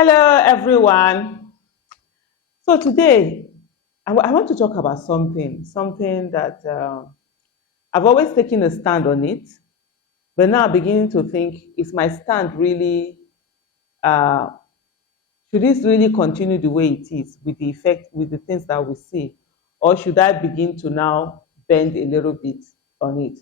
Hello, everyone. So today, I want to talk about something that I've always taken a stand on it, but now I'm beginning to think: is my stand really? Uh, should this really continue the way it is with the effect, with the things that we see, or should I begin to now bend a little bit on it?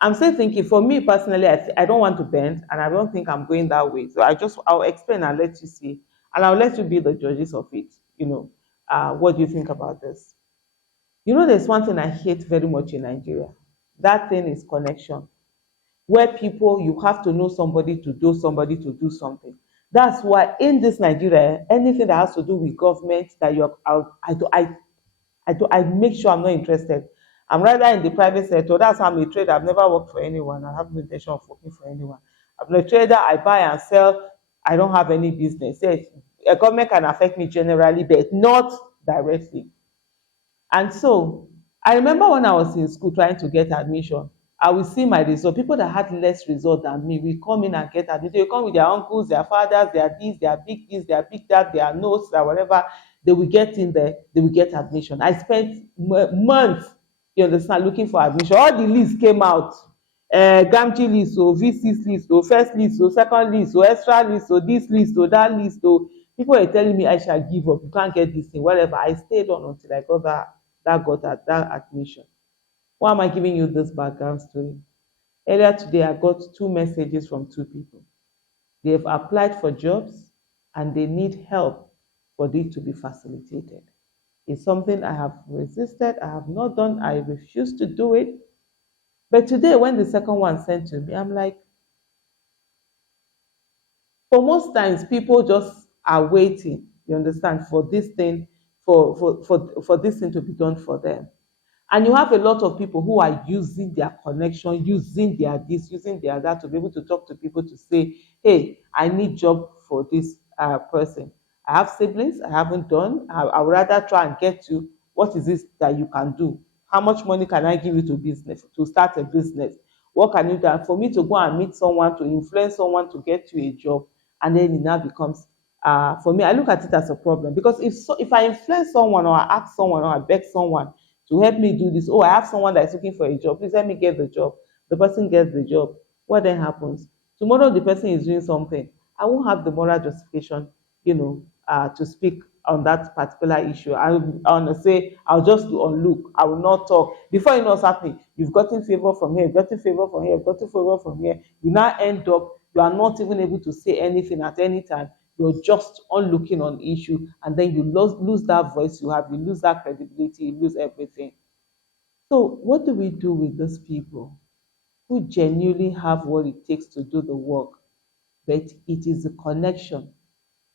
I'm still thinking. For me personally, I don't want to bend, and I don't think I'm going that way. So I'll explain and let you see, and I'll let you be the judges of it. What do you think about this? There's one thing I hate very much in Nigeria. That thing is connection, where people, you have to know somebody to do something. That's why in this Nigeria, anything that has to do with government that you're I make sure I'm not interested. I'm rather in the private sector. That's how I'm a trader. I've never worked for anyone. I have no intention of working for anyone. I'm a trader. I buy and sell. I don't have any business. Yes, a government can affect me generally, but not directly. And so I remember when I was in school trying to get admission, I will see my result. People that had less result than me will come in and get admission. They come with their uncles, their fathers, their this, their big that, their notes, their whatever. They will get in there, they will get admission. I spent months, you understand, looking for admission. All the lists came out. Gamgee list, so V6 list, so first list, so second list, so extra list, so this list, so that list. So people were telling me I shall give up. You can't get this thing, whatever. I stayed on until I got that admission. Why am I giving you this background story? Earlier today, I got two messages from two people. They have applied for jobs and they need help for it to be facilitated. It's something I have resisted, I have not done, I refuse to do it. But today, when the second one sent to me, I'm like, for most times, people just are waiting, you understand, for this thing, for this thing to be done for them. And you have a lot of people who are using their connection, using their this, using their that to be able to talk to people to say, hey, I need job for this person. I have siblings, I haven't done. I would rather try and get to what is this that you can do? How much money can I give you to business, to start a business? What can you do? And for me to go and meet someone, to influence someone to get you a job, and then it now becomes for me, I look at it as a problem because if I influence someone or I ask someone or I beg someone to help me do this. Oh, I have someone that is looking for a job. Please help me get the job. The person gets the job. What then happens? Tomorrow the person is doing something. I won't have the moral justification, to speak on that particular issue. I'll say I'll just do on look. I will not talk. Before you know what's happening, you've gotten favor from here, you've gotten favor from here, you've gotten favor from here. You now end up, you are not even able to say anything at any time. You're just on looking on issue, and then you lose that voice you have, you lose that credibility, you lose everything. So what do we do with those people who genuinely have what it takes to do the work, but it is the connection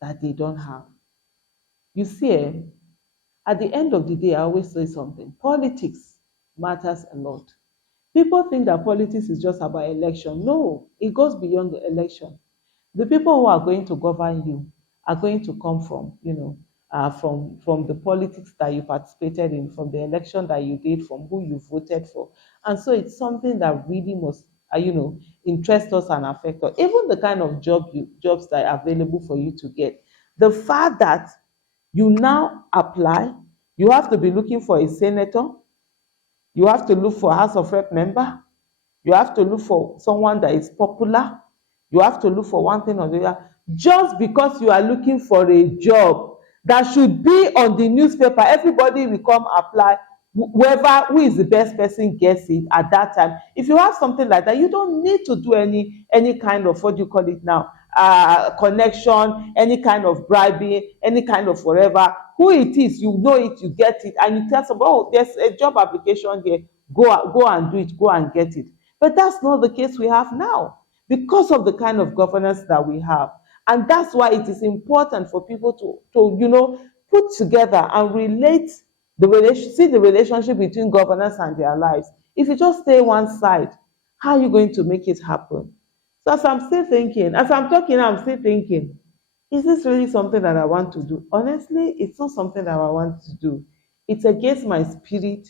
that they don't have? You see, at the end of the day, I always say something: politics matters a lot. People think that politics is just about election. No, it goes beyond the election. The people who are going to govern you are going to come from, from the politics that you participated in, from the election that you did, from who you voted for. And so it's something that really must, interest us and affect us. Even the kind of jobs that are available for you to get. The fact that you now apply, you have to be looking for a senator, you have to look for a House of Rep member, you have to look for someone that is popular. You have to look for one thing or the other. Just because you are looking for a job that should be on the newspaper, everybody will come apply. Whoever who is the best person gets it at that time. If you have something like that, you don't need to do any kind of, what do you call it now, connection, any kind of bribing, any kind of whatever. Who it is, you know it, you get it, and you tell somebody, oh, there's a job application here. Go and do it. Go and get it. But that's not the case we have now because of the kind of governance that we have. And that's why it is important for people to put together and relate see the relationship between governance and their lives. If you just stay one side, how are you going to make it happen? So as I'm talking, I'm still thinking, is this really something that I want to do? Honestly, it's not something that I want to do. It's against my spirit.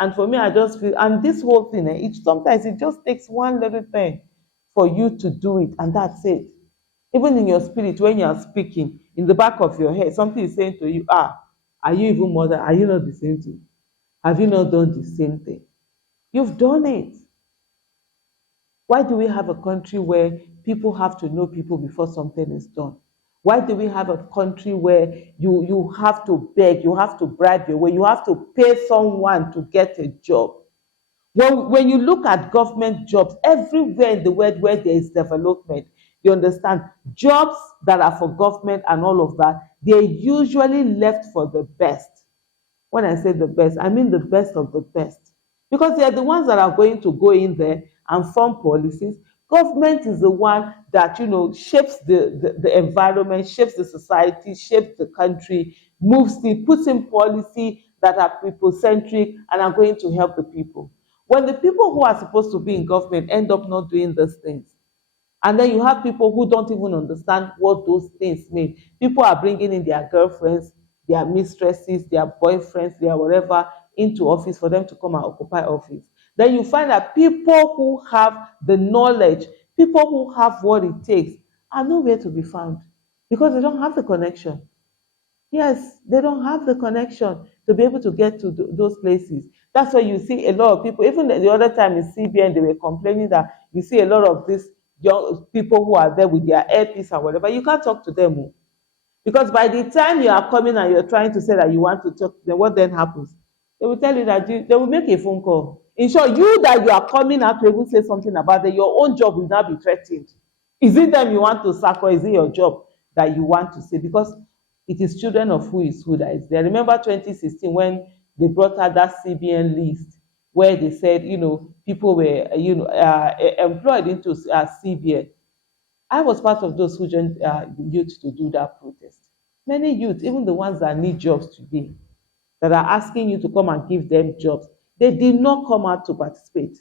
And for me, I just feel, and this whole thing, sometimes it just takes one little thing for you to do it, and that's it. Even in your spirit, when you are speaking, in the back of your head, something is saying to you, are you even mother? Are you not the same thing? Have you not done the same thing? You've done it. Why do we have a country where people have to know people before something is done? Why do we have a country where you have to beg, you have to bribe your way, you have to pay someone to get a job? When you look at government jobs, everywhere in the world where there is development, you understand, jobs that are for government and all of that, they're usually left for the best. When I say the best, I mean the best of the best. Because they are the ones that are going to go in there and form policies. Government is the one that, shapes the environment, shapes the society, shapes the country, puts in policy that are people-centric and are going to help the people. When the people who are supposed to be in government end up not doing these things, and then you have people who don't even understand what those things mean. People are bringing in their girlfriends, their mistresses, their boyfriends, their whatever into office for them to come and occupy office. Then you find that people who have the knowledge, people who have what it takes, are nowhere to be found because they don't have the connection. Yes, they don't have the connection to be able to get to those places. That's why you see a lot of people, even the other time in CBN, they were complaining that you see a lot of these young people who are there with their earpiece and whatever. You can't talk to them. Oh. Because by the time you are coming and you're trying to say that you want to talk to them, what then happens? They will tell you that they will make a phone call. In short, you that you are coming out to even say something about them, your own job will now be threatened. Is it them you want to sack or is it your job that you want to say? Because it is children of who is who that is there. Remember 2016 when they brought out that CBN list where they said, people were, employed into CBN. I was part of those who joined youth to do that protest. Many youth, even the ones that need jobs today, that are asking you to come and give them jobs, they did not come out to participate.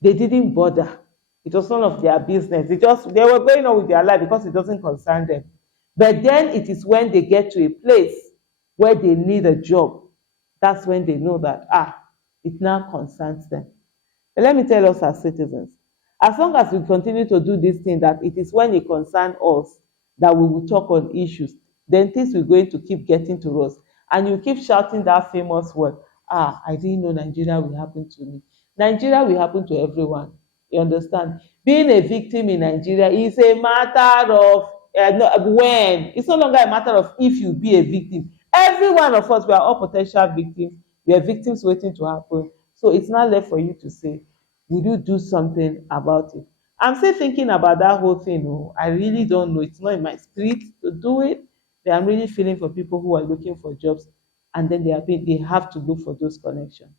They didn't bother. It was none of their business. They were going on with their life because it doesn't concern them. But then it is when they get to a place where they need a job, that's when they know that it now concerns them. But let me tell us as citizens, as long as we continue to do this thing, that it is when it concerns us that we will talk on issues, then things will going to keep getting to us. And you keep shouting that famous word, I didn't know Nigeria will happen to me. Nigeria will happen to everyone. You understand? Being a victim in Nigeria is a matter of when. It's no longer a matter of if you be a victim. Every one of us, we are all potential victims. We are victims waiting to happen. So it's not left for you to say, would you do something about it? I'm still thinking about that whole thing. Oh, I really don't know. It's not in my spirit to do it. But I'm really feeling for people who are looking for jobs and then they have to look for those connections.